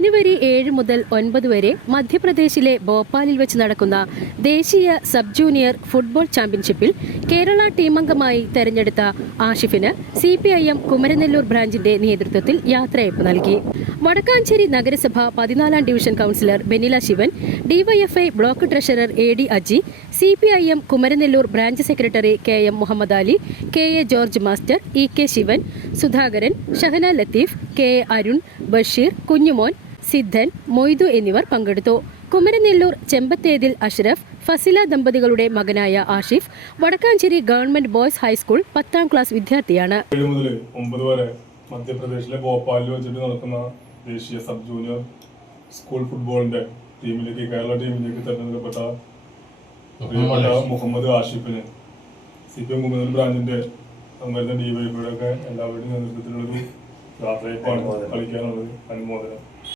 ജനുവരി 7 മുതൽ 9 വരെ മധ്യപ്രദേശിലെ ഭോപ്പാലിൽ വെച്ച് നടക്കുന്ന ദേശീയ സബ് ജൂനിയർ ഫുട്ബോൾ ചാമ്പ്യൻഷിപ്പിൽ കേരള ടീമംഗമായി തെരഞ്ഞെടുത്ത ആഷിഫിന് CPIM കുമരനെല്ലൂർ ബ്രാഞ്ചിന്റെ നേതൃത്വത്തിൽ യാത്രയയപ്പ് നൽകി. വടക്കാഞ്ചേരി നഗരസഭ 14-ാം division councillor Benila Sivan, DYFI block treasurer AD Aji, CPIM Kumaranellur branch secretary KM Muhammad Ali, KA George master, EK Sivan, Sudhakaran, Shahana Latheef, KA Arun, Basheer, Kunjumon, Siddhan, Moidu എന്നിവർ പങ്കെടുത്തു. കുമരനെല്ലൂർ ചെമ്പത്തേതിൽ അഷ്റഫ്, ഫസില ദമ്പതികളുടെ മകനായ Ashif Vadakkanchery government boys high school 10ാം ക്ലാസ് വിദ്യാർത്ഥിയാണ്. 7 മുതൽ 9 വരെ മധ്യപ്രദേശിലെ ഭോപ്പാലിൽ വെച്ചിട്ട് നടക്കുന്ന ദേശീയ സബ് ജൂനിയർ സ്കൂൾ ഫുട്ബോളിന്റെ ടീമിലേക്ക്, കേരള ടീമിലേക്ക് തെരഞ്ഞെടുക്കപ്പെട്ട മുഹമ്മദ് ആഷിഫിന് CPIM കുമരനെല്ലൂർ ബ്രാഞ്ചിന്റെ DYFI ഒക്കെ എല്ലാവരുടെയും നേതൃത്വത്തിലുള്ളൊരു യാത്രയപ്പാണ് കളിക്കാനുള്ളത്. അനുമോദനം.